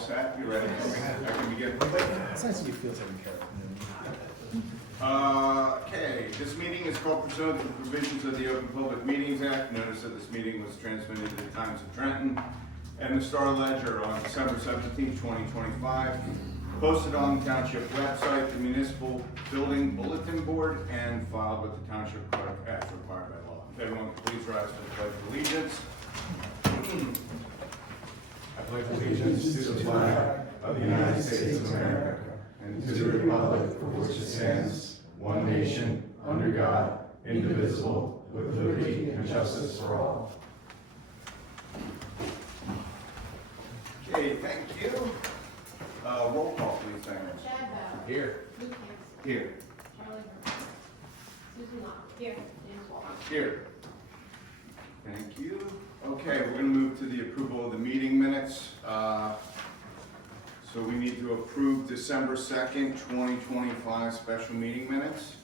all set? You ready? I can begin. It's nice to be feel taken care of. Okay, this meeting is called pursuant to the provisions of the Open Public Meetings Act. Notice that this meeting was transmitted to the Times of Trenton and the Star Ledger on December 17, 2025. Posted on the Township website, the Municipal Building Bulletin Board, and filed with the Township Clerk as required by law. If everyone could please rise for the Pledge of Allegiance. I pledge allegiance to the flag of the United States of America and to the republic for which it stands, one nation, under God, indivisible, with liberty and justice for all. Okay, thank you. Roll call, please, Diana. Chad Bauer. Here. Luke Hanson. Here. Charlie Burns. Susan Locke. Here. James Walker. Here. Thank you. Okay, we're going to move to the approval of the meeting minutes. So we need to approve December 2nd, 2025 special meeting minutes.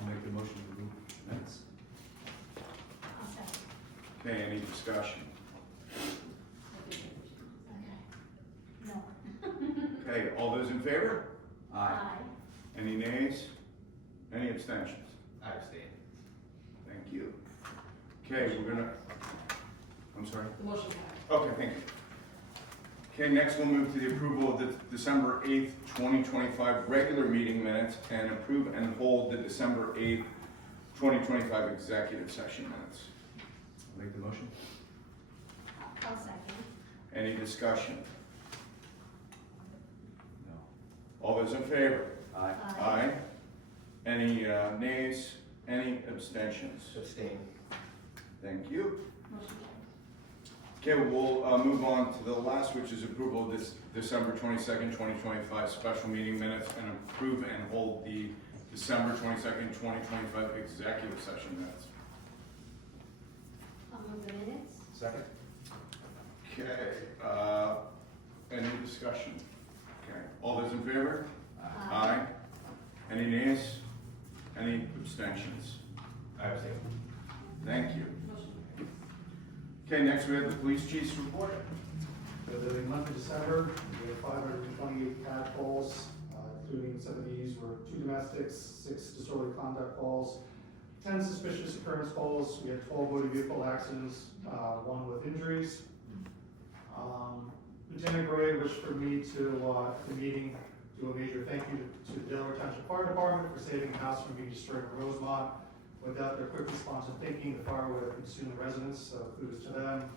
I'll make the motion to remove minutes. I'll second. Okay, any discussion? Okay. No. Okay, all those in favor? Aye. Any nays? Any abstentions? I abstain. Thank you. Okay, we're gonna, I'm sorry? The motion carries. Okay, thank you. Okay, next we'll move to the approval of the December 8th, 2025 regular meeting minutes and approve and hold the December 8th, 2025 executive session minutes. I'll make the motion. I'll second. Any discussion? No. All those in favor? Aye. Aye. Any nays? Any abstentions? Abstain. Thank you. Motion carries. Okay, we'll move on to the last, which is approval of this December 22nd, 2025 special meeting minutes and approve and hold the December 22nd, 2025 executive session minutes. I'll move the minutes. Second. Okay, any discussion? Okay, all those in favor? Aye. Any nays? Any abstentions? I abstain. Thank you. Motion carries. Okay, next we have the police chief's report. For the month of December, we had 528 CAD calls, including 7 of these were 2 domestics, 6 disorderly conduct calls, 10 suspicious occurrence calls. We had 12 motor vehicle accidents, 1 with injuries. Lieutenant Gray wished for me to, at the meeting, do a major thank you to the Delaware Township Fire Department for saving the house from being destroyed in Rosemont. Without their quick response and thinking, the fire would have consumed the residents, so kudos to them.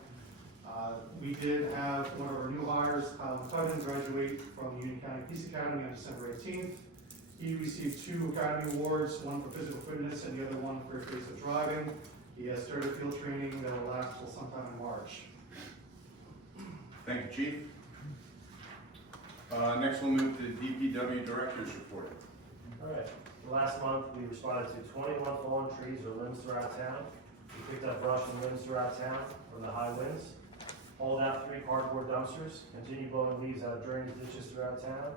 We did have one of our new hires, Kyle McCudden, graduate from the Union County Police Academy on December 18th. He received 2 Academy Awards, one for physical fitness and the other one for evasive driving. He has started field training that will last till sometime in March. Thank you, Chief. Next we'll move to the DPW Director's report. All right, last month we responded to 21 fallen trees or limbs throughout town. We picked up brush and limbs throughout town from the high winds. Hauled out 3 cardboard dumpsters. Continued blowing leaves out of drainage ditches throughout town.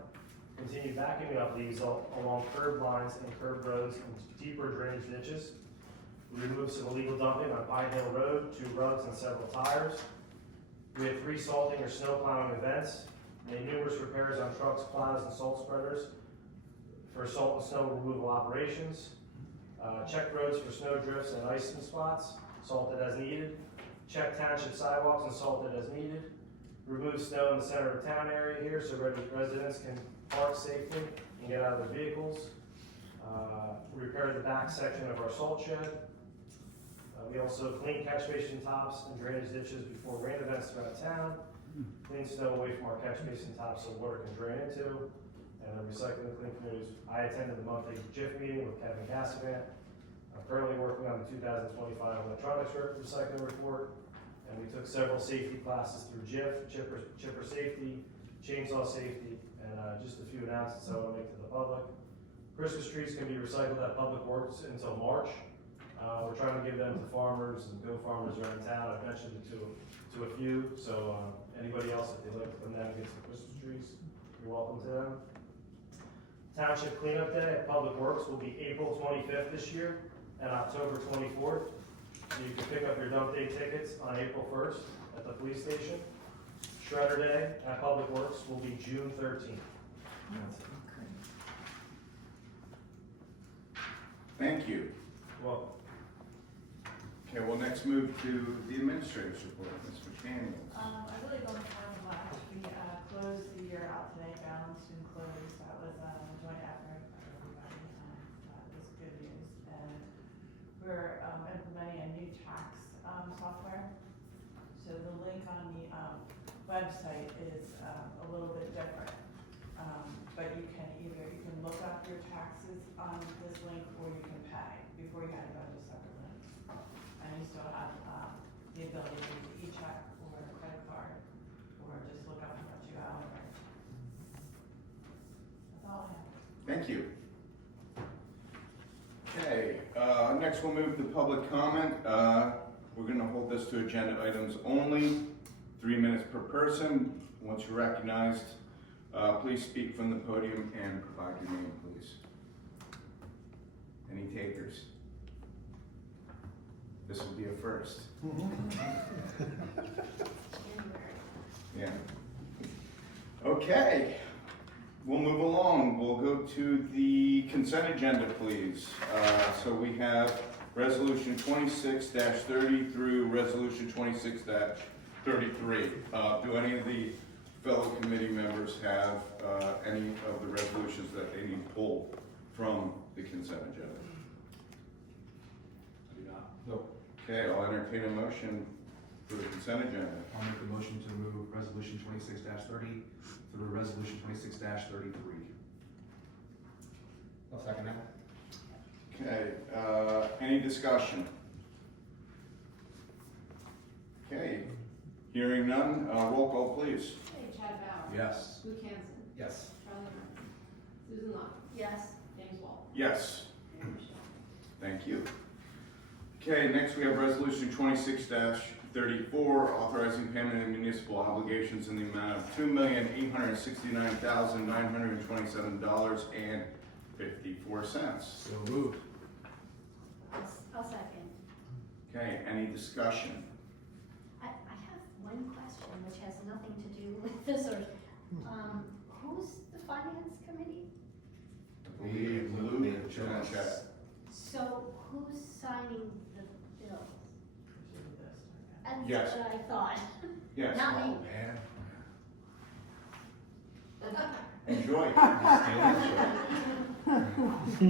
Continued vacuuming up leaves along curb lines and curb roads and deeper drainage ditches. We removed some illegal dumping on Pine Hill Road, 2 rugs and several tires. We had 3 salting or snow plowing events. Made numerous repairs on trucks, plows, and salt spreaders for salt and snow removal operations. Checked roads for snow drifts and icing spots, salted as needed. Checked township sidewalks and salted as needed. Removed snow in the center of town area here so residents can park safely and get out of their vehicles. Repaired the back section of our salt shed. We also cleaned catch basin tops and drainage ditches before rain events throughout town. Clean snow away from our catch basin tops so water can drain into. And the recycling and clean communities. I attended the monthly JIF meeting with Kevin Cassavant. I'm currently working on the 2025 electronics recycling report. And we took several safety classes through JIF, chipper safety, chainsaw safety, and just a few announcements I want to make to the public. Christmas trees can be recycled at Public Works until March. We're trying to give them to farmers and go farmers around town. I've mentioned it to a few, so anybody else, if they'd like to come down and get some Christmas trees, you're welcome to them. Township Cleanup Day at Public Works will be April 25th this year and October 24th. So you can pick up your dump day tickets on April 1st at the police station. Shredder Day at Public Works will be June 13th. Thank you. Well, Okay, we'll next move to the administrator's report, Ms. McCann. I really don't have much. We closed the year out today, balanced and closed. That was a joint effort by everybody, and that was good news. And we're implementing a new tax software. So the link on the website is a little bit different. But you can look up your taxes on this link, or you can pay before you had to go to a separate link. And you still have the ability to use e-check or a credit card, or just look up how much you owe. That's all I have. Thank you. Okay, next we'll move to public comment. We're gonna hold this to agenda items only, 3 minutes per person. Once you're recognized, please speak from the podium and provide your name, please. Any takers? This will be a first. Yeah. Okay, we'll move along. We'll go to the consent agenda, please. So we have resolution 26-30 through resolution 26-33. Do any of the fellow committee members have any of the resolutions that they need pulled from the consent agenda? I do not. No. Okay, I'll entertain a motion for the consent agenda. I'll make the motion to move resolution 26-30 through resolution 26-33. I'll second that. Okay, any discussion? Okay, hearing none, roll call please. Okay, Chad Bauer. Yes. Luke Hanson. Yes. Charlie Morton. Susan Locke. Yes. James Wall. Yes, And Michelle. thank you. Okay, next we have resolution 26-34, authorizing payment of municipal obligations in the amount of $2,869,927.54. So moved. I'll second. Okay, any discussion? I have one question which has nothing to do with this, or, who's the finance committee? I believe Lou and Chet. So who's signing the bills? That's Yes. what I thought. Yes, Not me. Man. enjoy.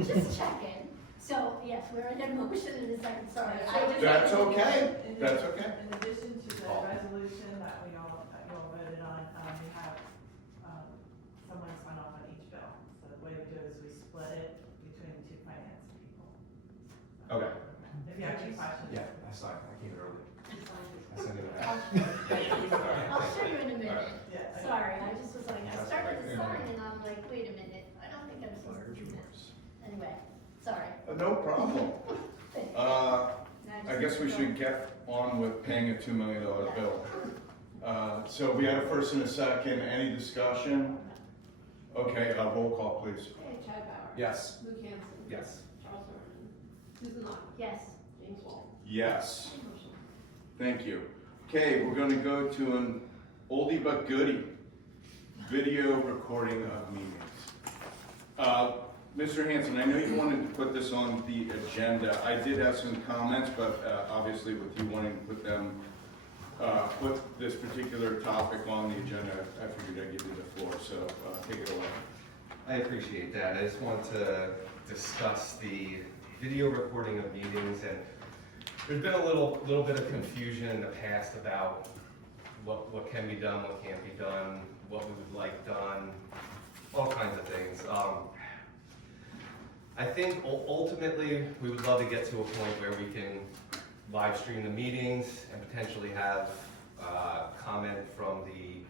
Just checking. So, yes, we're in a motion in a second, sorry. That's okay, that's okay. In addition to the resolution that you all voted on, we have someone sign off on each bill. So the way we do it is we split it between the two finance people. Okay. If you have any questions. Yeah, I saw it. I came early. I sent it I'll back. show you in a minute. Yeah. Sorry, I just was like, I started to sign and I'm like, wait a minute, I don't think I'm supposed to do this. Anyway, sorry. No problem. I guess we should get on with paying a $2 million bill. So we had a first and a second, any discussion? Okay, roll call please. Okay, Chad Bauer. Yes. Luke Hanson. Yes. Charles Morton. Susan Locke. Yes. James Wall. Yes, And Michelle. thank you. Okay, we're gonna go to an oldie but goodie, video recording of meetings. Mr. Hanson, I know you wanted to put this on the agenda. I did have some comments, but obviously with you wanting to put them, put this particular topic on the agenda, I figured I'd give you the floor, so take it away. I appreciate that. I just want to discuss the video recording of meetings, and there's been a little bit of confusion in the past about what can be done, what can't be done, what we would like done, all kinds of things. I think ultimately we would love to get to a point where we can live stream the meetings and potentially have comment from the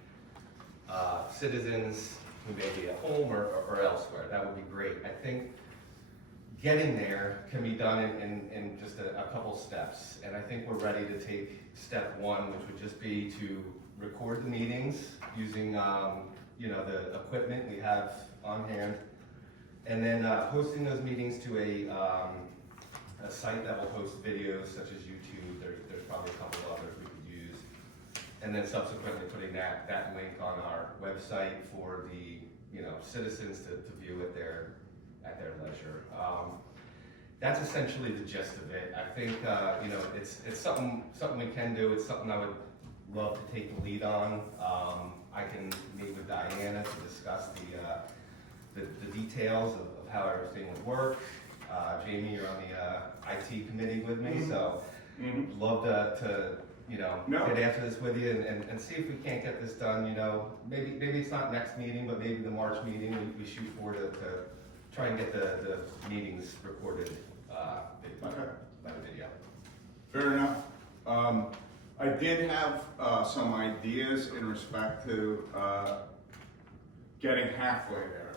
citizens who may be at home or elsewhere. That would be great. I think getting there can be done in just a couple steps. And I think we're ready to take step one, which would just be to record the meetings using the equipment we have on hand. And then posting those meetings to a site that will host videos such as YouTube. There's probably a couple of others we could use. and then subsequently putting that link on our website for the, citizens to view at their leisure. That's essentially the gist of it. I think, it's something we can do. It's something I would love to take the lead on. I can meet with Diana to discuss the details of how everything would work. Jamie, you're on the IT committee with me, so love to get after this with you and see if we can't get this done. Maybe it's not next meeting, but maybe the March meeting we shoot for to try and get the meetings recorded by video. Fair enough. I did have some ideas in respect to getting halfway there.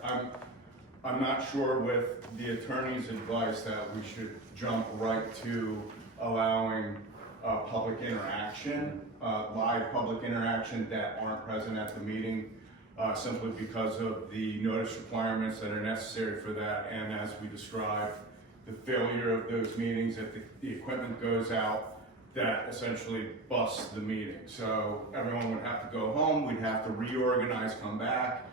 I'm not sure with the attorney's advice that we should jump right to allowing public interaction, live public interaction that aren't present at the meeting, simply because of the notice requirements that are necessary for that, and as we described, the failure of those meetings, if the equipment goes out, that essentially busts the meeting. So everyone would have to go home, we'd have to reorganize, come back.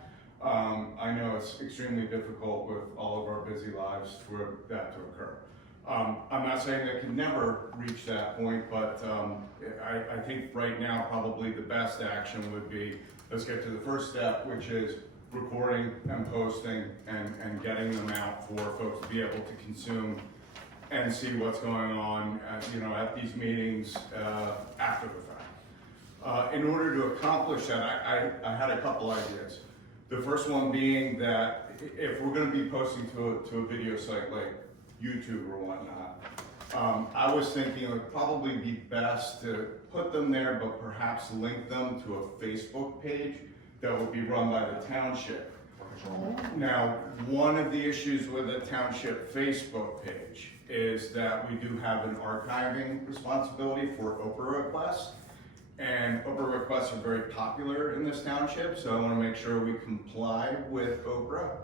I know it's extremely difficult with all of our busy lives for that to occur. I'm not saying that can never reach that point, but I think right now probably the best action would be, let's get to the first step, which is recording and posting and getting them out for folks to be able to consume and see what's going on at these meetings after the fact. In order to accomplish that, I had a couple ideas. The first one being that if we're going to be posting to a video site like YouTube or whatnot, I was thinking it would probably be best to put them there, but perhaps link them to a Facebook page that would be run by the township. Now, one of the issues with the township Facebook page is that we do have an archiving responsibility for Oprah requests. And Oprah requests are very popular in this township, so I want to make sure we comply with Oprah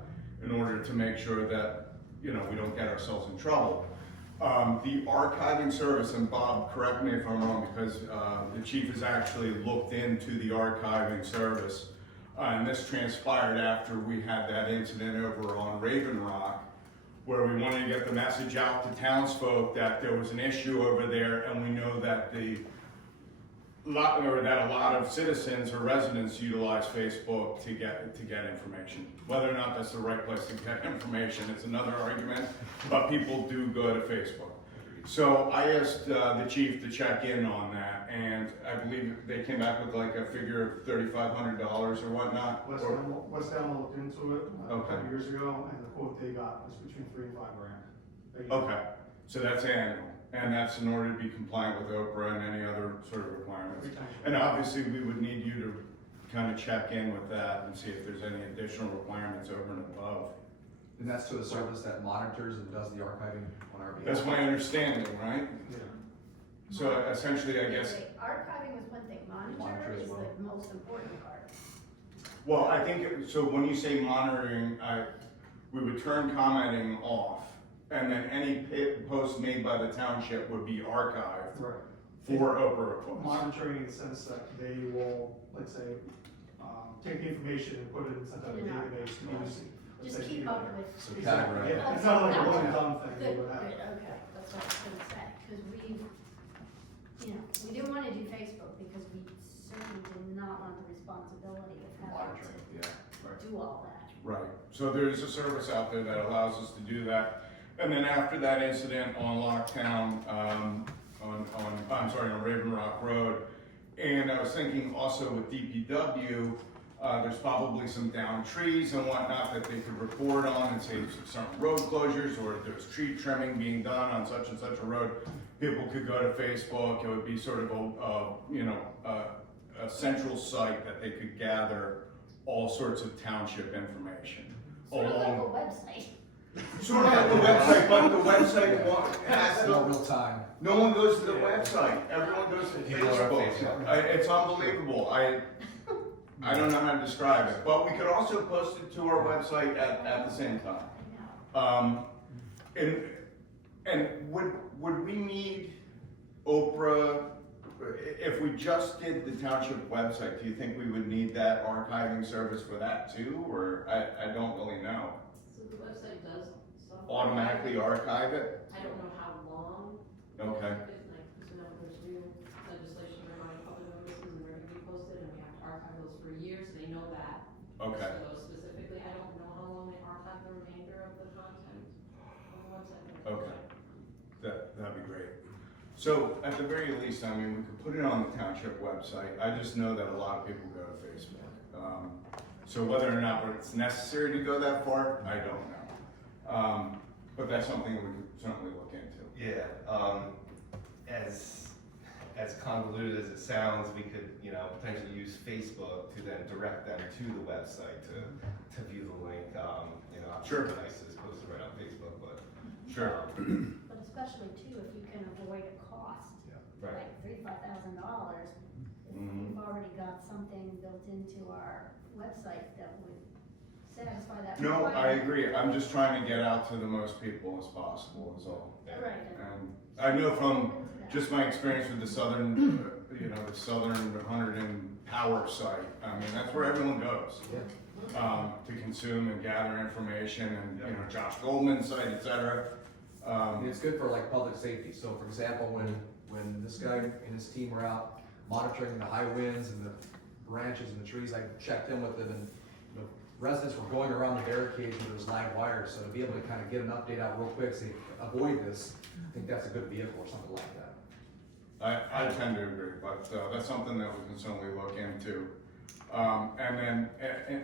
in order to make sure that we don't get ourselves in trouble. The archiving service, and Bob, correct me if I'm wrong, because the chief has actually looked into the archiving service, and this transpired after we had that incident over on Raven Rock, where we wanted to get the message out to townsfolk that there was an issue over there, and we know that a lot of citizens or residents utilize Facebook to get information. Whether or not that's the right place to get information is another argument, but people do go to Facebook. So I asked the chief to check in on that, and I believe they came back with like a figure of $3,500 or whatnot. West Down looked into it a Okay. couple years ago, and the quote they got was between $3,000 and $5,000. Okay, so that's annual, and that's in order to be compliant with Oprah and any other sort of requirements. And obviously, we would need you to kind of check in with that and see if there's any additional requirements over and above. And that's to a service that monitors and does the archiving on our behalf. That's my understanding, right? Yeah. So essentially, I guess, Archiving is one thing, Monitor monitor as is well. the most important part. well, I think, so when you say monitoring, we would turn commenting off, and then any post made by the township would be archived Right. for Oprah requests. Monitoring in the sense that they will, let's say, take the information and put it in some type of In an database. archive. Use, let's Just say, keep up with. So Exactly, categorize. yeah. It's not like a one and done thing. Good, They would have. good, okay, that's what I was gonna say, because we didn't wanna do Facebook because we certainly did not want the responsibility of having Monitoring, to yeah. do all that. Right, so there's a service out there that allows us to do that. And then after that incident on Locktown, on Raven Rock Road, and I was thinking also with DPW, there's probably some downed trees and whatnot that they could report on and say some road closures, or if there's tree trimming being done on such and such a road, people could go to Facebook. It would be sort of a central site that they could gather all sorts of township information. Sort of like a website. Sort of like the website, but the website has No real time. no one goes to the website. Everyone goes to People are on Facebook. Facebook. It's unbelievable. I don't know how to describe it, but we could also post it to our website at the same time. I know. And would we need Oprah if we just did the township website, do you think we would need that archiving service for that too, or I don't really know? So the website does some. Automatically archive it? I don't know how long. Okay. Like, so now there's new legislation regarding public notices and where to be posted, and we have to archive those for years, they know that. Okay. So those specifically, I don't know how long they archive the remainder of the content of the website. Okay. That'd be great. So at the very least, I mean, we could put it on the township website. I just know that a lot of people go to Facebook. So whether or not it's necessary to go that far, I don't know. But that's something we could certainly look into. Yeah, as convoluted as it sounds, we could, potentially use Facebook to then direct them to the website to view the link. Sure. Obviously nice to post it right on Facebook, but. Sure. But especially too, if you can avoid a cost, Right. like $3,000-$5,000, if we've already got something built into our website that would satisfy that No, requirement. I agree. I'm just trying to get out to the most people as possible is all. Right. And I know from just my experience with the southern, the southern 100 and Power site, I mean, that's where everyone goes. To consume and gather information and, Josh Goldman's site, et cetera. It's good for like public safety. So for example, when this guy and his team were out monitoring the high winds and the branches and the trees, I checked in with them, and residents were going around the barricades where there was live wires. So to be able to kind of get an update out real quick, say avoid this, I think that's a good vehicle or something like that. I tend to agree, but that's something that we can certainly look into. And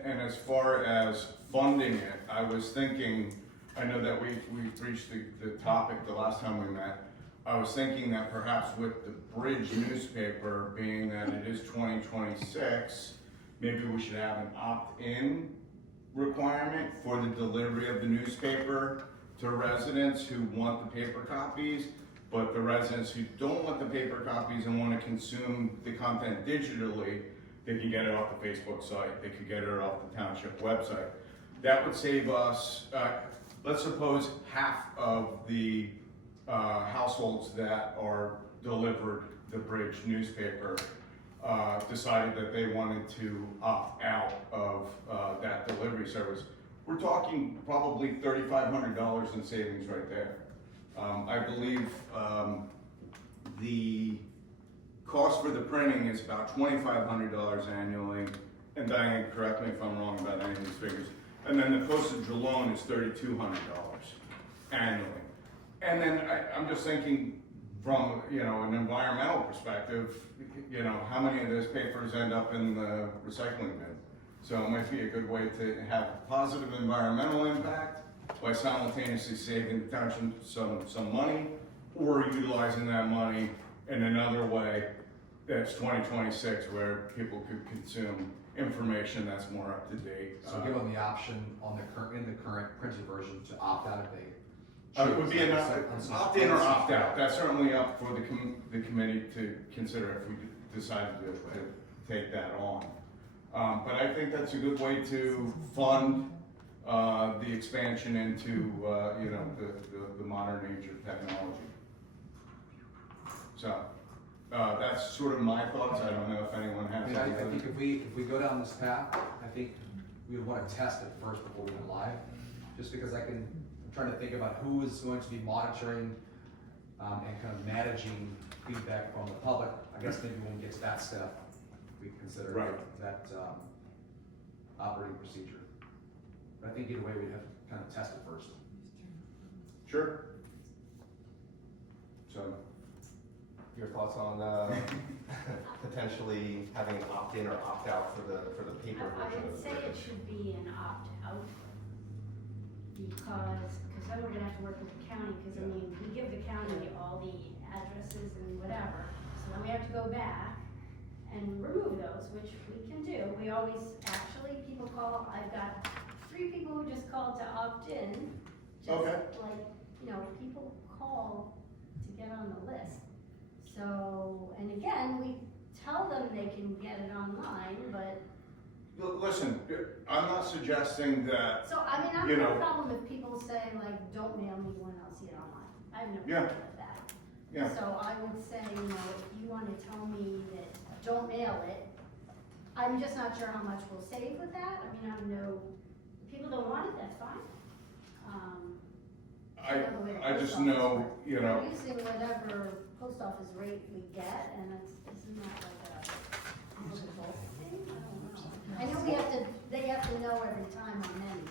as far as funding it, I was thinking, I know that we reached the topic the last time we met. I was thinking that perhaps with the Bridge newspaper, being that it is 2026, maybe we should have an opt-in requirement for the delivery of the newspaper to residents who want the paper copies, but the residents who don't want the paper copies and want to consume the content digitally, they can get it off the Facebook site, they could get it off the township website. That would save us, let's suppose half of the households that are delivered the Bridge newspaper decided that they wanted to opt out of that delivery service. We're talking probably $3,500 in savings right there. I believe the cost for the printing is about $2,500 annually, and Diane, correct me if I'm wrong about any of these figures. And then the postage alone is $3,200 annually. And then I'm just thinking from, an environmental perspective, how many of those papers end up in the recycling bin? So it might be a good way to have positive environmental impact by simultaneously saving the township some money, or utilizing that money in another way that's 2026, where people could consume information that's more up to date. So give them the option in the current printed version to opt out if they. It would be an opt-in or opt-out. That's certainly up for the committee to consider if we decided to take that on. But I think that's a good way to fund the expansion into the modern age of technology. So that's sort of my thoughts. I don't know if anyone has any. I think if we go down this path, I think we would want to test it first before we went live, just because I'm trying to think about who is going to be monitoring and kind of managing feedback from the public. I guess maybe when we get to that step, we consider that operating procedure. But I think either way, we'd have to kind of test it first. Sure. So, Your thoughts on potentially having an opt-in or opt-out for the paper I version would of the say it Bridge? should be an opt-out, because then we're gonna have to work with the county, because I mean, we give the county all the addresses and whatever, so then we have to go back and remove those, which we can do. We always, actually, people call, I've got 3 people who just called to opt in, just Okay. like, people call to get on the list. So, and again, we tell them they can get it online, but. listen, I'm not suggesting that. So, I mean, I have no problem if people say, like, don't mail me one, I'll see it online. I have no Yeah. problem with that. Yeah. So I would say, you know, if you wanna tell me that, don't mail it, I'm just not sure how much we'll save with that. I mean, I know, if people don't want it, that's fine. know the way the I post just office know, works. you know, We're using whatever post office rate we get, and isn't that like a default thing? I don't know. I know they have to know every time on many,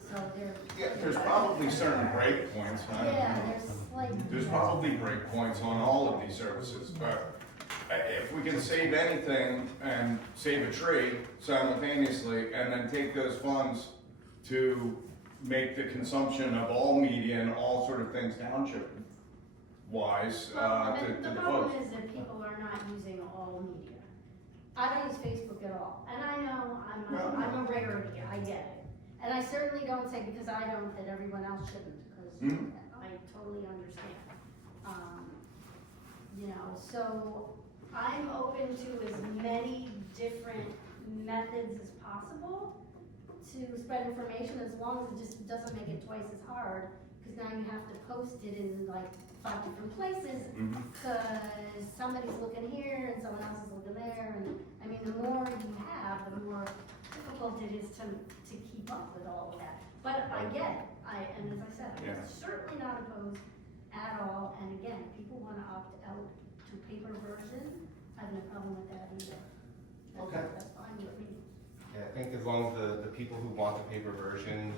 so they're. yeah, there's probably certain break points, huh? Yeah, there's like. There's probably break points on all of these services, but if we can save anything and save a tree simultaneously, and then take those funds to make the consumption of all media and all sort of things township wise, Well, to the the problem folks. is that people are not using all media. I don't use Facebook at all, and I know I'm a rarity, I get it. And I certainly don't say because I don't that everyone else shouldn't, because Mhm. I totally understand. You know, so I'm open to as many different methods as possible to spread information, as long as it just doesn't make it twice as hard, because now you have to post it in like 5 different places, Mhm. because somebody's looking here and someone else is looking there, and, I mean, the more you have, the more difficult it is to keep up with all of that. But I get it, and as I said, Yeah. I'm certainly not opposed at all, and again, if people wanna opt out to paper version, I have no problem with that either. Okay. That's fine with me. Yeah, I think as long as the people who want the paper version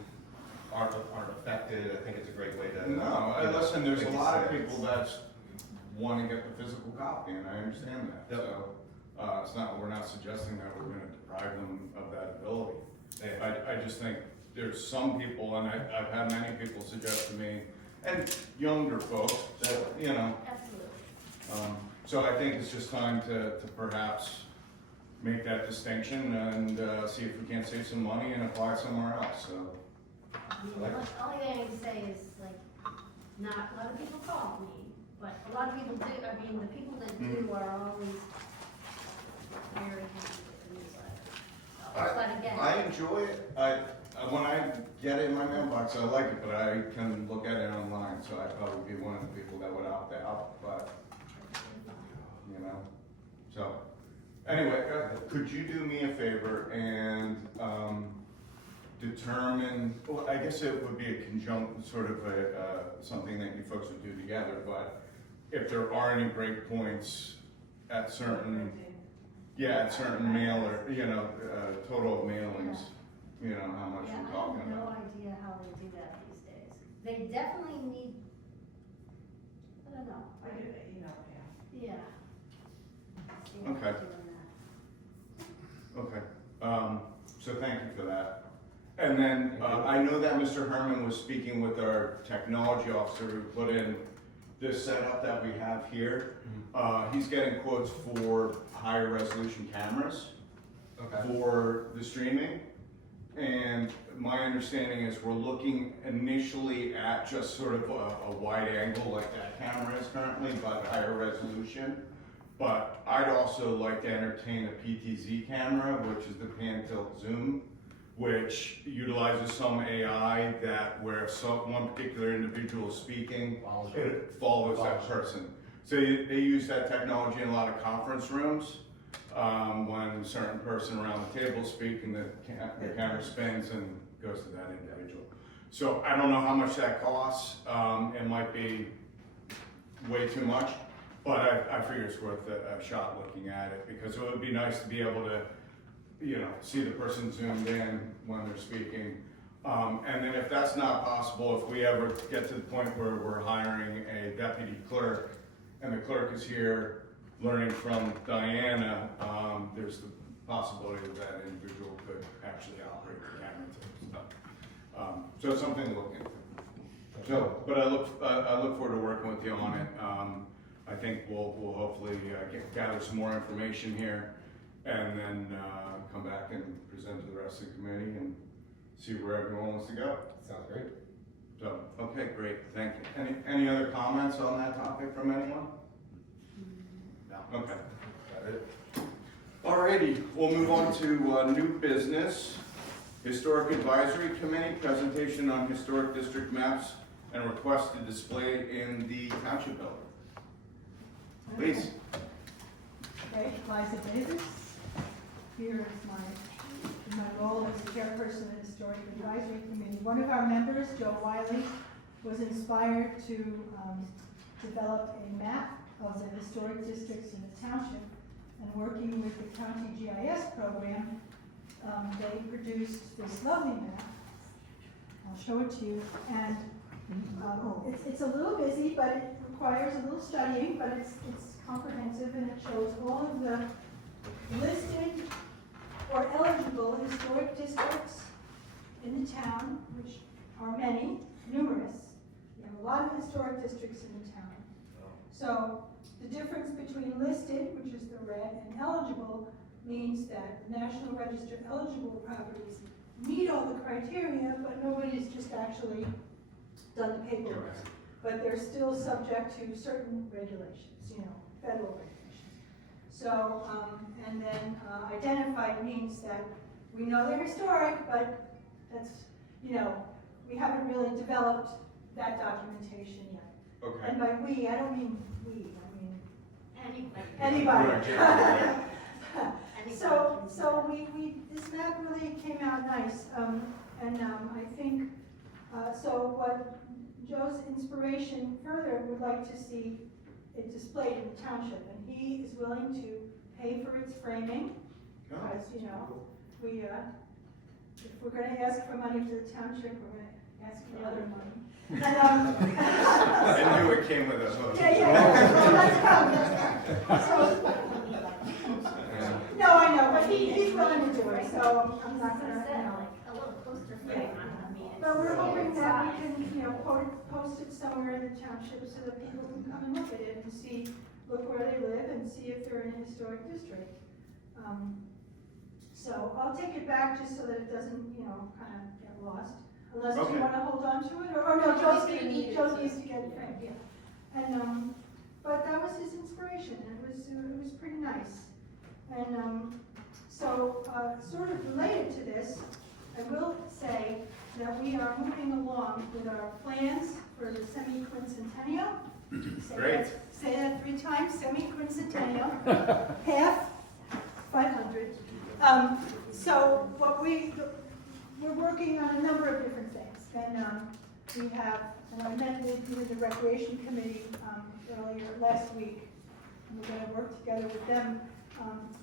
aren't affected, I think it's a great way to. No, you know, listen, there's a make lot of sense. people that want to get the physical copy, and I understand that. Yep. So, we're not suggesting that we're gonna deprive them of that ability. Yeah. I just think there's some people, and I've had many people suggest to me, and younger folks, that, you know, Absolutely. so I think it's just time to perhaps make that distinction and, see if we can't save some money and apply it somewhere else, so. I mean, the only thing I can say is like, not, a lot of people call me, but a lot of people do, I mean, the people that do are always very happy with the newsletter. But again. I enjoy it. When I get it in my mailbox, I like it, but I can look at it online, so I'd probably be one of the people that would opt out, but, you know, so. Anyway, could you do me a favor and, determine, well, I guess it would be a conjunct, sort of something that you folks would do together, but if there are any break points at certain, at certain mail or, total mailings, you know, how much Yeah, we're I talking have no about. idea how they do that these days. They definitely need, I don't know, I get the email, yeah. yeah. See how they're Okay. doing that. Okay, so thank you for that. And then, I know that Mr. Herman was speaking with our technology officer who put in this setup that we have here. He's getting quotes for higher resolution cameras Okay. for the streaming. And my understanding is we're looking initially at just sort of a wide angle like that camera is currently, but higher resolution. But I'd also like to entertain a PTZ camera, which is the pan tilt zoom, which utilizes some AI that where one particular individual is speaking, it follows that person. So they use that technology in a lot of conference rooms. When a certain person around the table is speaking, the camera spins and goes to that individual. So I don't know how much that costs. It might be way too much, but I figure it's worth a shot looking at it, because it would be nice to be able to, see the person zoomed in when they're speaking. And then if that's not possible, if we ever get to the point where we're hiring a deputy clerk, and the clerk is here learning from Diana, there's the possibility that that individual could actually operate the camera too. So it's something to look into. So, but I look forward to working with you on it. I think we'll hopefully gather some more information here, and then come back and present to the rest of the committee and see where everyone wants to go. Sounds great. So, okay, great, thank you. Any other comments on that topic from anyone? No. Okay. Got it. Alrighty, we'll move on to new business. Historic Advisory Committee, presentation on historic district maps and request to display in the Township building. Please. Okay, Liza Davis. Here is my role as chairperson of the Historic Advisory Committee. One of our members, Joe Wiley, was inspired to develop a map of the historic districts in the township. And working with the county GIS program, they produced this lovely map. I'll show it to you. And it's a little busy, but it requires a little studying, but it's comprehensive, and it shows all of the listed or eligible historic districts in the town, which are many, numerous. We have a lot of historic districts in the town. So the difference between listed, which is the red, and eligible means that the National Register eligible properties meet all the criteria, but nobody's just actually done the paperwork. But they're still subject to certain regulations, federal regulations. So, and then identified means that we know they're historic, but that's, we haven't really developed that documentation yet. Okay. And by we, I don't mean we, I mean Anybody. anybody. So this map really came out nice, I think, so what Joe's inspiration further would like to see it displayed in the township, and he is willing to pay for its framing, because, we, if we're gonna ask for money for the township, we're gonna ask for other money. And, I knew it came with a hook. yeah, well, that's come. So, no, I know, but he's willing to do it, so I'm not gonna, Like a little poster frame on the meeting. But we're hoping that we can, post it somewhere in the township so that people can come and look at it and see, look where they live and see if they're in a historic district. So I'll take it back just so that it doesn't, kind of get lost. Unless Okay. you want to hold on to it, or no, Joe needs to get it framed, yeah. And, but that was his inspiration, and it was pretty nice. And, so, sort of related to this, I will say that we are moving along with our plans for the semi-quincentennial. Great. Say that 3 times, semi-quincentennial, half, 500. So what we're working on a number of different things. And we have, and I met with the Recreation Committee earlier last week, and we're going to work together with them.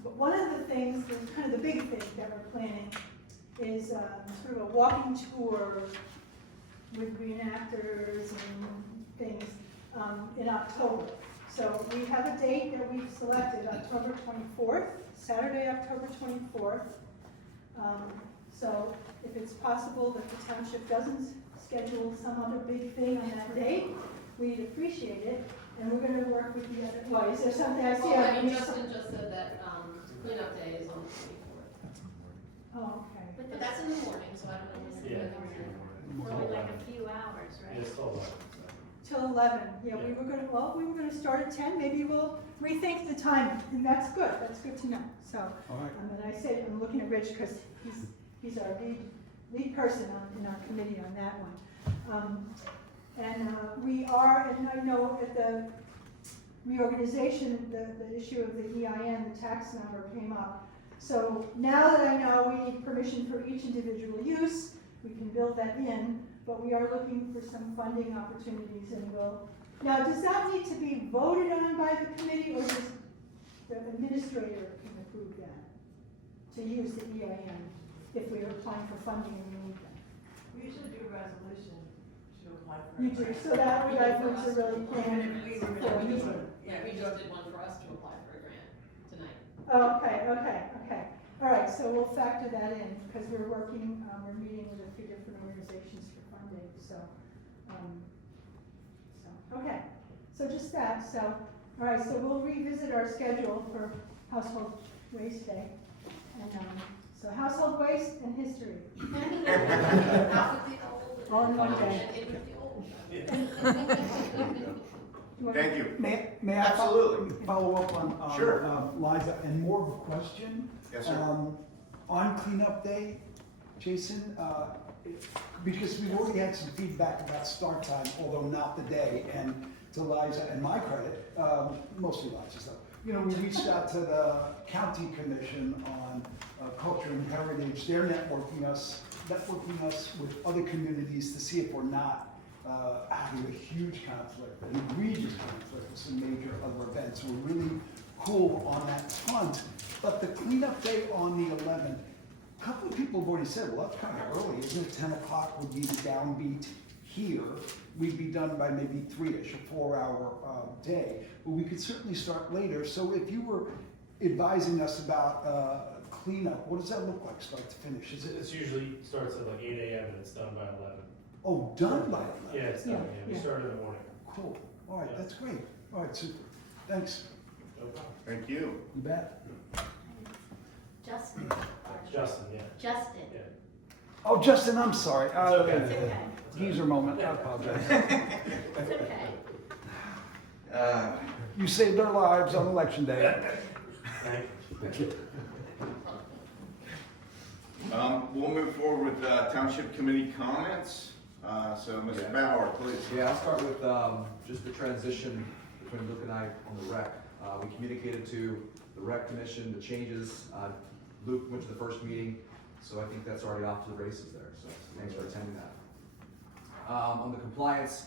But one of the things, kind of the big thing that we're planning is sort of a walking tour with reenactors and things in October. So we have a date that we've selected, October 24th, Saturday, October 24th. So if it's possible that the township doesn't schedule some other big thing on that date, we'd appreciate it. And we're going to work with the other, why, is there something I see? Well, I mean, Justin just said that, cleanup day is on the 24th. Oh, okay. But that's in the morning, so I don't know. If Yeah. For only like a few hours, right? It's still Till 11, yeah, we were gonna start at 10, maybe we'll rethink the time, and that's good to know, so. And I said, I'm looking at Rich, because he's our lead person in our committee on that one. We are, and I know at the reorganization, the issue of the EIN, the tax number came up. So now that I know we need permission for each individual use, we can build that in. But we are looking for some funding opportunities, and now, does that need to be voted on by the committee, or just the administrator can approve that? To use the EIN, if we are applying for funding and we need them? We usually do a resolution to apply for. You do, so that would, I think, to really plan. Yeah, we just did one for us to apply for a grant tonight. Oh, okay. All right, so we'll factor that in, because we're meeting with a few different organizations for funding, okay. So just that, all right, so we'll revisit our schedule for Household Waste Day. And, so household waste and history. Out with the old. All in one day. And in with the old. Thank you. May I Absolutely. follow up on Sure. Liza, and more of a question? Yes, sir. On cleanup day, Jason, because we've already had some feedback about start time, although not the day, and to Liza and my credit, mostly Liza's though. You know, we reached out to the county commission on culture and heritage. They're networking us with other communities to see if we're not having a huge conflict, an egregious conflict with some major other events. We're really cool on that front. But the cleanup day on the 11th, a couple of people have already said, well, that's kind of early, isn't it? 10 o'clock would be the downbeat here. We'd be done by maybe 3-ish, a 4-hour day. But we could certainly start later. So if you were advising us about cleanup, what does that look like, start to finish? Is it? It's usually starts at like 8 a.m. and it's done by 11. Oh, done by 11? Yeah, it's done, yeah. We Yeah. start in the morning. Cool. All right, Yeah. that's great. All right, super. Thanks. No problem. Thank you. You bet. Justin. Justin, yeah. Justin. Yeah. Oh, Justin, I'm sorry. It's okay. It's okay. Geezer moment. I apologize. It's okay. You saved our lives on election day. Thank you. We'll move forward with Township Committee comments. So, Mr. Bauer, please. Yeah, I'll start with just the transition between Luke and I on the rec. We communicated to the rec commission the changes. Luke went to the first meeting, so I think that's already off to the races there. So thanks for attending that. On the compliance,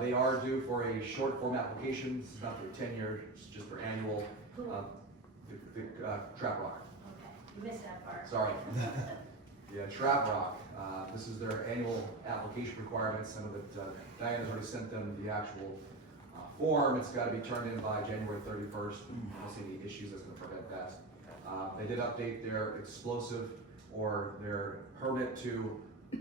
they are due for a short form application. It's not for 10 years, it's just for annual. Who? The Trap Rock. Okay, you missed that part. Sorry. Yeah, Trap Rock. This is their annual application requirements. I know that Diana's already sent them the actual form. It's got to be turned in by January 31st. I don't see any issues that's going to prevent that. They did update their explosive or their permit to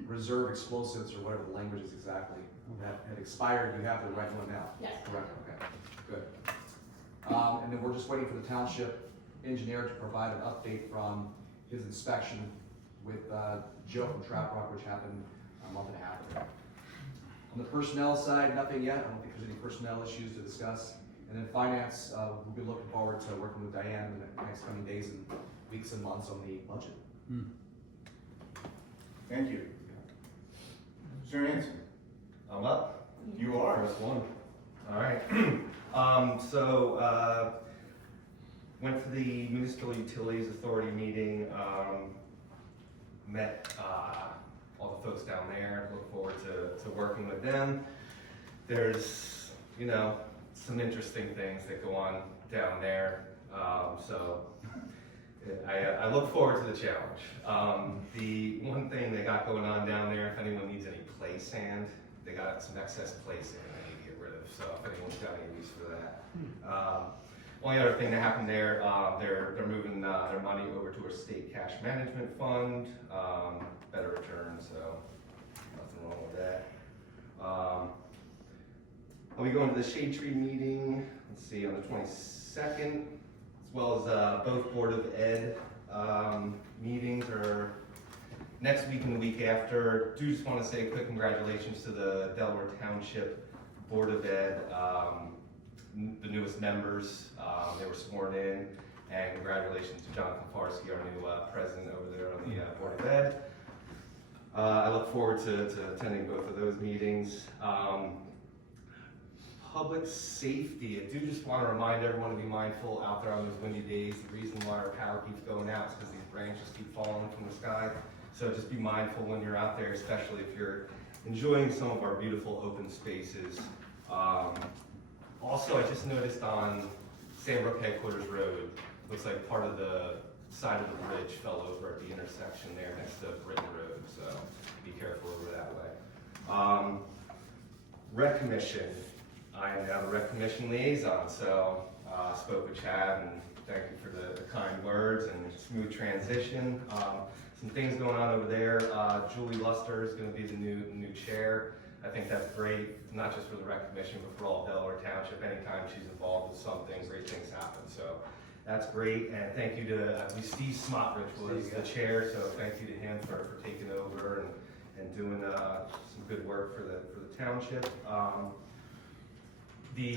reserve explosives or whatever the language is exactly. That had expired. You have the right one now. Yes. Correct. Okay. Good. And then we're just waiting for the township engineer to provide an update from his inspection with Joe from Trap Rock, which happened a month and a half ago. On the personnel side, nothing yet. I don't think there's any personnel issues to discuss. And then finance, we'll be looking forward to working with Diane in the next coming days and weeks and months on the budget. Thank you. Mr. Hanson, I'm up. you are. First one. All right. Went to the Municipal Utilities Authority meeting, met all the folks down there, look forward to working with them. There's, you know, some interesting things that go on down there, so I look forward to the challenge. The one thing they got going on down there, if anyone needs any play sand, they got some excess play sand they need to get rid of, so if anyone's got any use for that. Only other thing that happened there, they're moving their money over to a state cash management fund, better returns, so nothing wrong with that. I'll be going to the Shade Tree meeting, let's see, on the 22nd, as well as both Board of Ed meetings are next week and the week after. Do just want to say a quick congratulations to the Delaware Township Board of Ed, the newest members. They were sworn in, and congratulations to John Kofarski, our new president over there on the Board of Ed. I look forward to attending both of those meetings. Public safety, I do just want to remind everyone to be mindful out there on those windy days. The reason why our power keeps going out is because these branches keep falling from the sky. So just be mindful when you're out there, especially if you're enjoying some of our beautiful open spaces. Also, I just noticed on Sandbrook Headquarters Road, looks like part of the side of the bridge fell over at the intersection there next to Britton Road, so be careful over that way. Rec Commission, I am now the Rec Commission liaison, so spoke with Chad and thank you for the kind words and smooth transition. Some things going on over there. Julie Luster is going to be the new chair. I think that's great, not just for the Rec Commission, but for all of Delaware Township. Anytime she's involved with something, great things happen. So that's great, and thank you to Steve Smotrich was the chair, so thank you to him for taking over and doing some good work for the township. The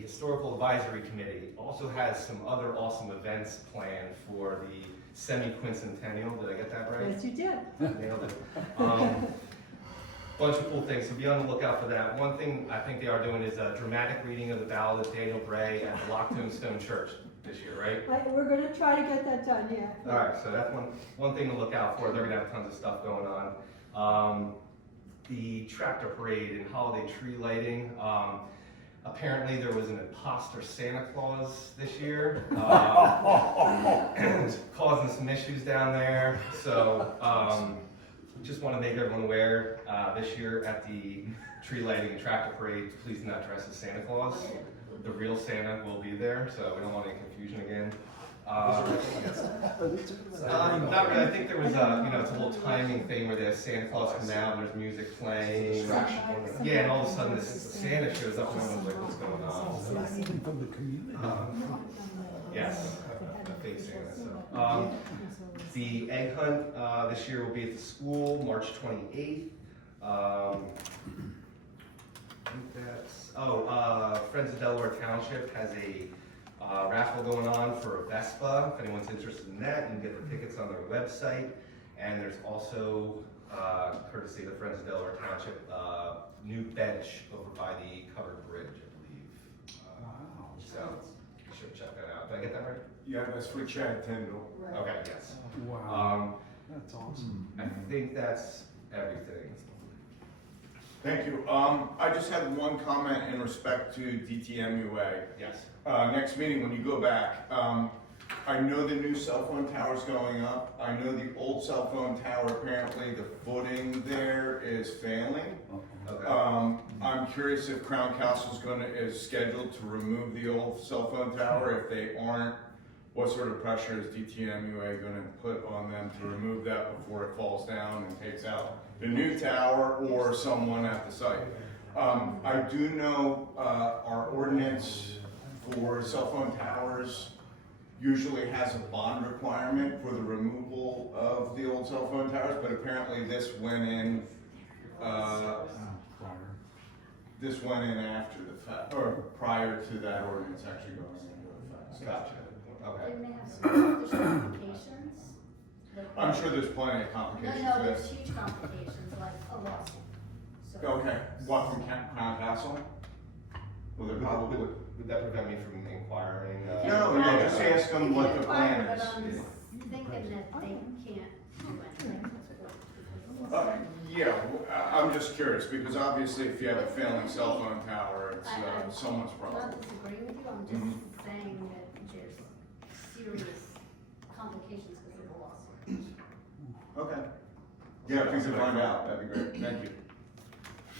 Historical Advisory Committee also has some other awesome events planned for the semi-quincentennial. Did I get that right? Yes, you did. Nailed it. bunch of cool things, so be on the lookout for that. One thing I think they are doing is a dramatic reading of the Ballad of Daniel Bray at the Lock Tombstone Church this year, right? We're gonna try to get that done, yeah. All right, so that's one thing to look out for. They're gonna have tons of stuff going on. The tractor parade and holiday tree lighting. Apparently there was an imposter Santa Claus this year, causing some issues down there. So just want to make everyone aware this year at the tree lighting and tractor parade, please do not dress as Santa Claus. The real Santa will be there, so we don't want any confusion again. Not really. I think there was it's a little timing thing where there's Santa Claus come out and there's music playing. Yeah, and all of a sudden this Santa shows up and everyone's like, what's going on? Not even from the community. Yes, a fake Santa. So, the egg hunt this year will be at the school, March 28th. I think that's, Friends of Delaware Township has a raffle going on for a Vespa. If anyone's interested in that, you can get the tickets on their website. And there's also, courtesy of the Friends of Delaware Township, new bench over by the covered bridge, I believe. Wow. So, you should check that out. Did I get that right? Yeah, that's for Chad Tyndall. Okay, yes. Wow. That's awesome. I think that's everything. Thank you. I just had one comment in respect to DTMUA. Yes. Next meeting, when you go back, I know the new cell phone tower's going up. I know the old cell phone tower, apparently the footing there is failing. Okay. I'm curious if Crown Castle is scheduled to remove the old cell phone tower. If they aren't, what sort of pressure is DTMUA going to put on them to remove that before it falls down and takes out the new tower or someone at the site? I do know our ordinance for cell phone towers usually has a bond requirement for the removal of the old cell phone towers, but apparently this went in after the fact, or prior to that ordinance actually going into effect. Gotcha. Okay. Didn't they have some additional complications? I'm sure there's plenty of complications No, with there's huge complications, like a lawsuit. So- Okay, what from Crown Castle? Will there probably? Would that prevent me from inquiring? No, yeah, just ask them what the plan But is. I'm thinking that they can't do anything. Yeah, I'm just curious, because obviously if you have a failing cell phone tower, it's someone's I'm problem. not disagreeing with you, I'm just saying that there's serious complications because of the lawsuit. Okay. Yeah, if you could find out, that'd be great, thank you.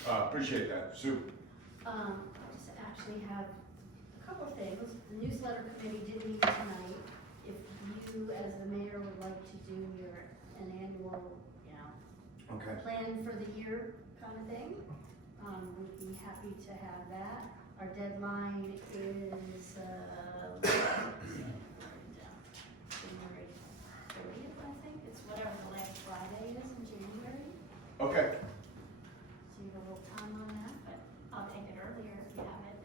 Appreciate that, Sue. I just actually have a couple of things. The newsletter committee did meet tonight. If you, as the mayor, would like to do an annual, Okay. plan for the year kind of thing, we'd be happy to have that. Our deadline is, January 30th, I think. It's whatever the last Friday is in January. Okay, So you have a little time on that, but I'll take it earlier if you have it.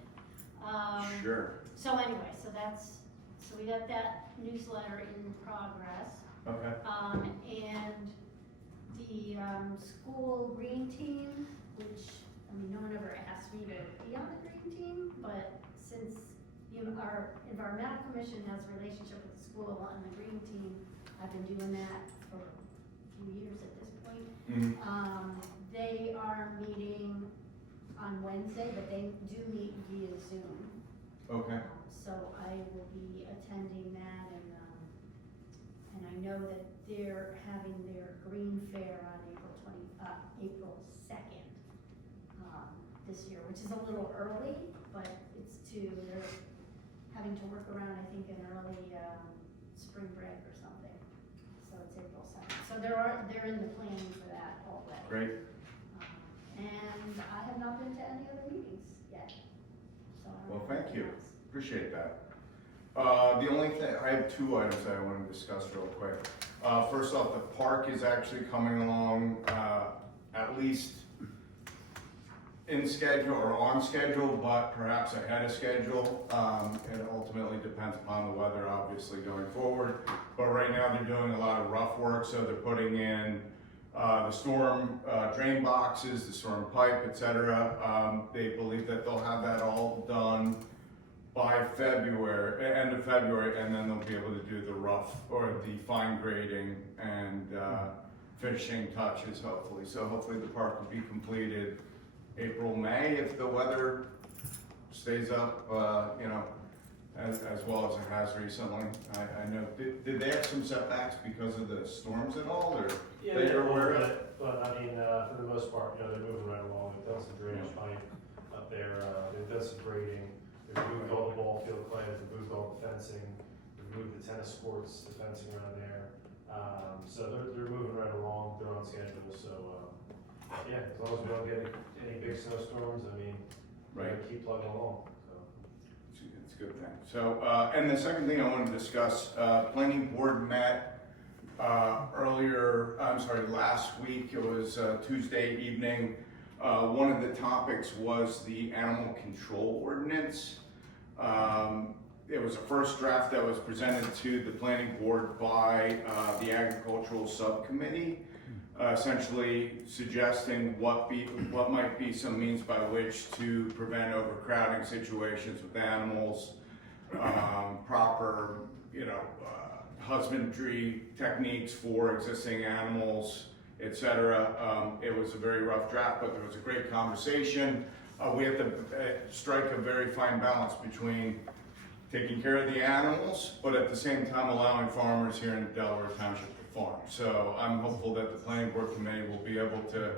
sure, So anyway, so we got that newsletter in progress. okay. And the, school green team, which, no one ever asked me to be on the green team, but since our environmental commission has a relationship with the school and the green team, I've been doing that for a few years at this point. Mhm. They are meeting on Wednesday, but they do meet via Zoom. Okay, So I will be attending that, and I know that they're having their green fair on April 2nd, this year, which is a little early, but they're having to work around, I think, an early, spring break or something. So it's April 2nd. So they're in the planning for that already. great. And I have not been to any other meetings yet. So I don't Well, know thank if you. that's- Appreciate that. The only thing, I have two items that I want to discuss real quick. First off, the park is actually coming along, at least in schedule or on schedule, but perhaps ahead of schedule. It ultimately depends upon the weather, obviously, going forward. But right now, they're doing a lot of rough work, so they're putting in the storm drain boxes, the storm pipe, etc. They believe that they'll have that all done by February, end of February, and then they'll be able to do the rough or the fine grading and finishing touches hopefully. So hopefully the park will be completed April, May if the weather stays up, you know, as well as it has recently. I know, did they have some setbacks because of the storms at all, or Yeah, that you're aware of? but I mean, for the most part, you know, they're moving right along. They've done some drainage pipe up there, they've done some grading, they've moved all the ball field clays, they've moved all the fencing, they've moved the tennis courts, the fencing around there. So they're moving right along, they're on schedule, so, yeah, as long as we don't get any big snowstorms, I mean, we're gonna keep plugging along, so. It's a good thing. So, and the second thing I want to discuss, planning board met last week. It was Tuesday evening. One of the topics was the animal control ordinance. It was a first draft that was presented to the planning board by the agricultural subcommittee, essentially suggesting what might be some means by which to prevent overcrowding situations with animals, proper, you know, husbandry techniques for existing animals, etc. It was a very rough draft, but there was a great conversation. We have to strike a very fine balance between taking care of the animals, but at the same time allowing farmers here in Delaware Township to farm. So I'm hopeful that the planning board committee will be able to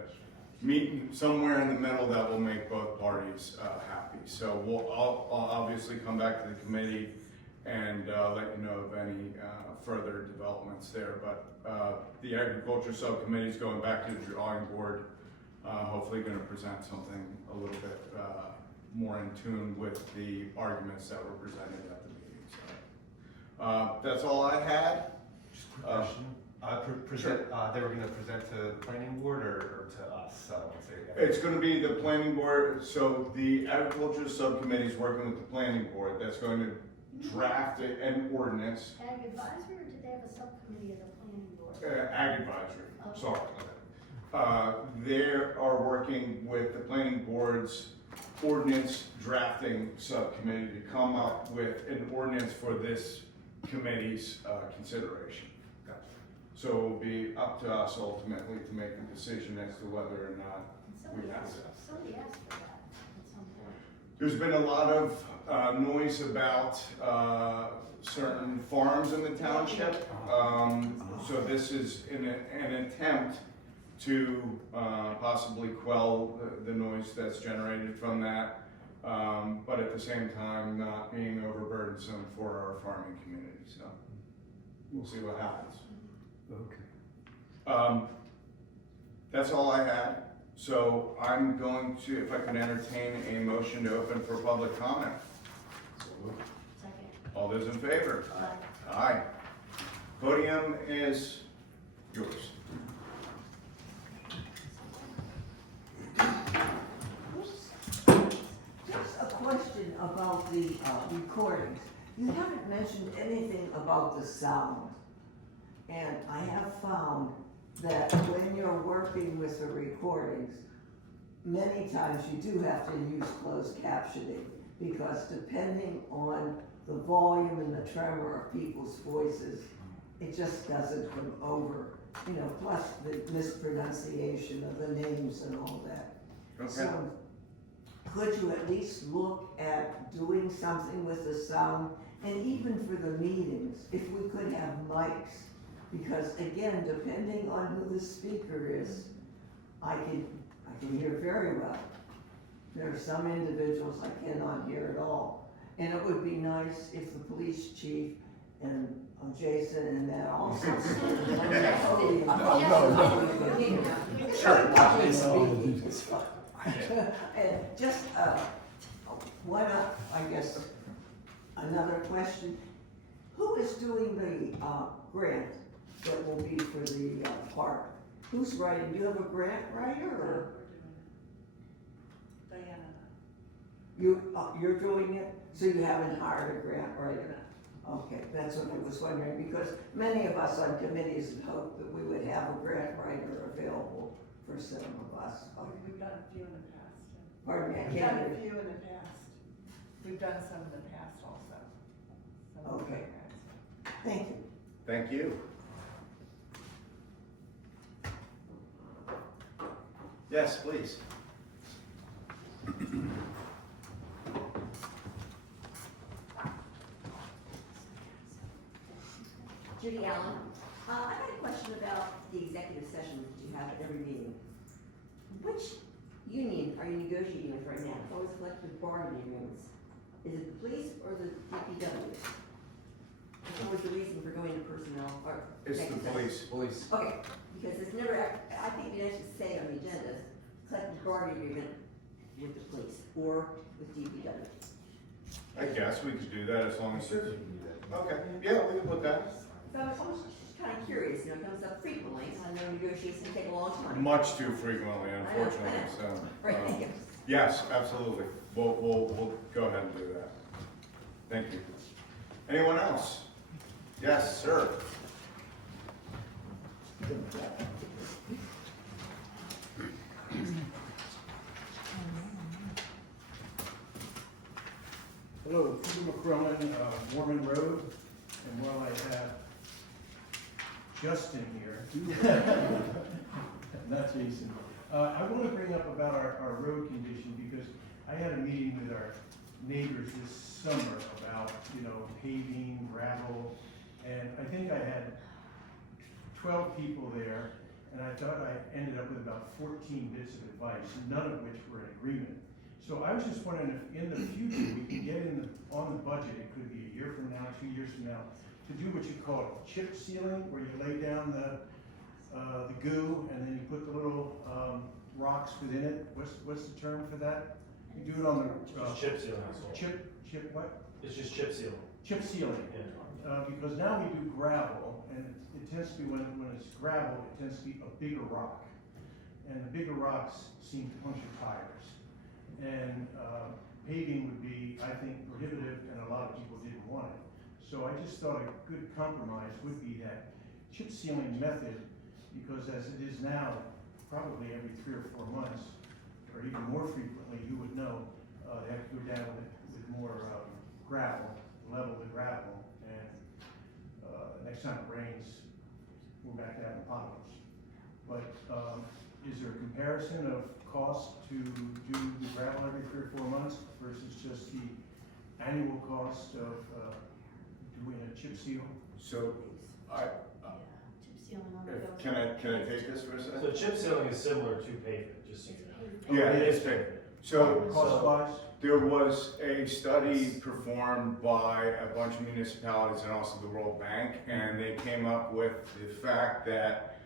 meet somewhere in the middle that will make both parties happy. So I'll obviously come back to the committee and let you know of any further developments there. But the agriculture subcommittee is going back to the drawing board, hopefully going to present something a little bit more in tune with the arguments that were presented at the meeting. So that's all I had. Just a quick question. They were gonna present to the planning board or to us? It's gonna be the planning board, so the agriculture subcommittee is working with the planning board that's going to draft an ordinance. Ag advisory, or did they have a subcommittee of the planning board? Ag advisory, Okay. sorry. They are working with the planning board's ordinance drafting subcommittee to come up with an ordinance for this committee's consideration. Gotcha. So it will be up to us ultimately to make a decision as to whether or not we pass it. Somebody asked for that at some point. There's been a lot of noise about certain farms in the township. So this is an attempt to possibly quell the noise that's generated from that, but at the same time not being overburdensome for our farming community. So we'll see what happens. Okay. That's all I had. So I'm going to, if I can entertain a motion to open for public comment. Second. All those in favor? Aye. Aye. Podium is yours. Just a question about the recordings. You haven't mentioned anything about the sound. And I have found that when you're working with the recordings, many times you do have to use closed captioning, because depending on the volume and the tremor of people's voices, it just doesn't come over. You know, plus the mispronunciation of the names and all that. Okay. So, could you at least look at doing something with the sound? And even for the meetings, if we could have mics, because again, depending on who the speaker is, I can hear very well. There are some individuals I cannot hear at all. And it would be nice if the police chief and Jason and that also. And just, why not, I guess, another question. Who is doing the grant that will be for the park? Who's writing? Do you have a grant writer or? Diana. You're doing it, so you haven't hired a grant writer? Okay, that's what I was wondering, because many of us on committees had hoped that we would have a grant writer available for some of us. We've done a few in the past. Pardon me, I We've can't done hear. a few in the past. We've done some in the past also. Some of the Okay. grants. Thank you. Thank you. Yes, please. Judy Allen. I got a question about the executive session that you have at every meeting. Which union are you negotiating with right now? What was collective bargaining agreements? Is it the police or the DPW? What was the reason for going to personnel or? It's the executive police. Police. session? Okay, because it's never, I think we should say on the agenda, collective bargaining agreement with the police or with DPW. I guess we could do that as long as it's, okay, yeah, we can put that. So I was just kind of curious, it comes up frequently, I know negotiations take a long time. Much too frequently, unfortunately, so. Right, thank you. Yes, absolutely. We'll go ahead and do that. Thank you. Anyone else? Yes, sir. Hello, Peter McCrone, Warman Road, and while I have Justin here, not Jason, I want to bring up about our road condition, because I had a meeting with our neighbors this summer about, paving, gravel, and I think I had 12 people there, and I thought I ended up with about 14 bits of advice, none of which were in agreement. So I was just wondering if in the future we can get on the budget, it could be a year from now, 2 years from now, to do what you call chip sealing, where you lay down the goo and then you put the little rocks within it. What's the term for that? You do it on the Just chip sealing, that's all. chip what? It's just chip sealing. Chip sealing. Yeah. Because now we do gravel, and it tends to be when it's gravel, it tends to be a bigger rock, and the bigger rocks seem to puncture tires. And paving would be, I think, prohibitive, and a lot of people didn't want it. So I just thought a good compromise would be that chip sealing method, because as it is now, probably every 3 or 4 months, or even more frequently, you would know, they have to go down with more gravel, level the gravel, and next time it rains, we're back down to potholes. But is there a comparison of cost to do the gravel every 3 or 4 months versus just the annual cost of doing a chip seal? So, Chip sealing on the roads. can I take this for a second? So chip sealing is similar to pavement, just so you know. Yeah, It is it's pavement. So, Cost-wise? there was a study performed by a bunch of municipalities and also the World Bank, and they came up with the fact that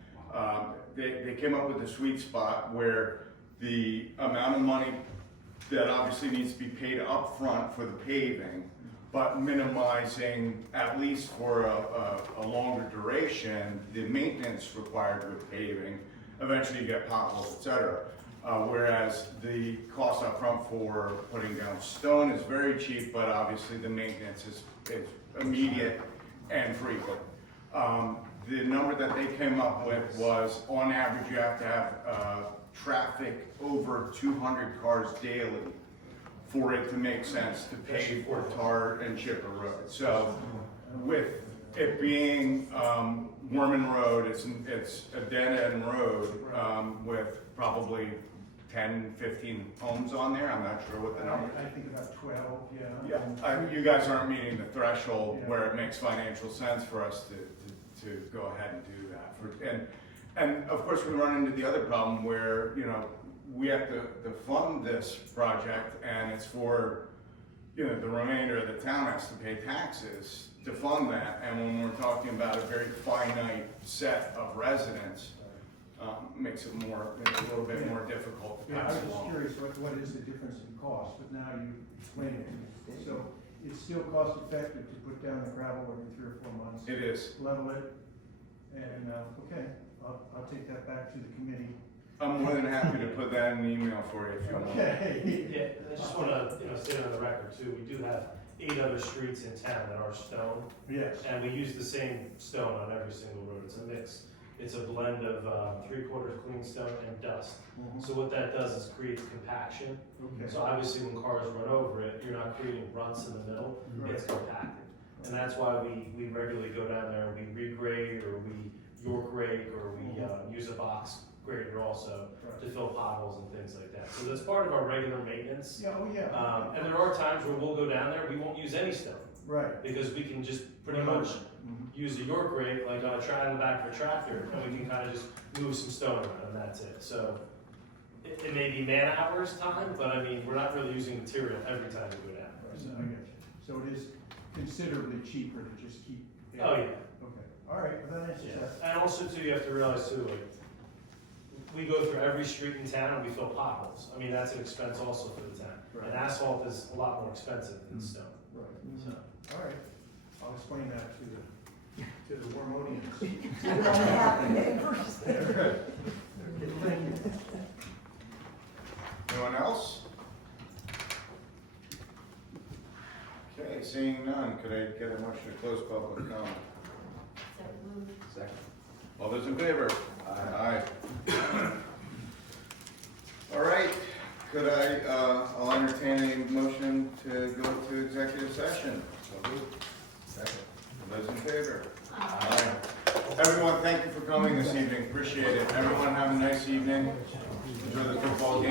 they came up with a sweet spot where the amount of money that obviously needs to be paid up front for the paving, but minimizing, at least for a longer duration, the maintenance required with paving. Eventually you get potholes, et cetera. Whereas the cost up front for putting down stone is very cheap, but obviously the maintenance is immediate and frequent. The number that they came up with was, on average, you have to have traffic over 200 cars daily for it to make sense to pave or tar and chip a road. So with it being Worman Road, it's a dead-end road with probably 10, 15 homes on there. I'm not sure what the number I think about 12, yeah. Yeah, you guys aren't meeting the threshold where it makes financial sense for us to go ahead and do that. And of course, we run into the other problem where, we have to fund this project, and it's for, the remainder of the town has to pay taxes to fund that. And when we're talking about a very finite set of residents, makes it a little bit more difficult to Yeah, I pass was just along. curious what is the difference in cost, but now you explained it to me. So it's still cost effective to put down the gravel every 3 or 4 months? It is. Level it, and, okay, I'll take that back to the committee. I'm more than happy to put that in an email for you if you want. Okay. Yeah, I just wanna, say it on the record too, we do have 8 other streets in town that are stone, Yes. and we use the same stone on every single road, it's a mix. It's a blend of 3/4 clean stone and dust. So what that does is creates compaction. Okay. So obviously when cars run over it, you're not creating ruts in the middle, it's compacted. And that's why we regularly go down there and we regrade, or we York rake, or we use a box grader also to fill potholes and things like that. So that's part of our regular maintenance. Yeah, oh, yeah. And there are times where we'll go down there, we won't use any stone, Right. because we can just pretty much use a York rake, like on a in the back of a tractor, and we can kind of just move some stone around, and that's it. So it may be man hours time, but I mean, we're not really using material every time we go down. Right, I get you. So it is considerably cheaper to just keep. Oh, yeah. Okay, all right, well, that answers Yeah, that. and also too, you have to realize too, like, we go through every street in town and we fill potholes. I mean, that's an expense also for the town. Right. And asphalt is a lot more expensive than stone, Right, so. all right. I'll explain that to the Warmonians. You don't have neighbors. Anyone else? Okay, seeing none, could I get a motion to close public comment? So moved. Second. All those in favor? Aye. All right, could I'll entertain a motion to go to executive session. Second. All those in favor? Aye. Everyone, thank you for coming this evening, appreciate it. Everyone have a nice evening. Enjoy the football game.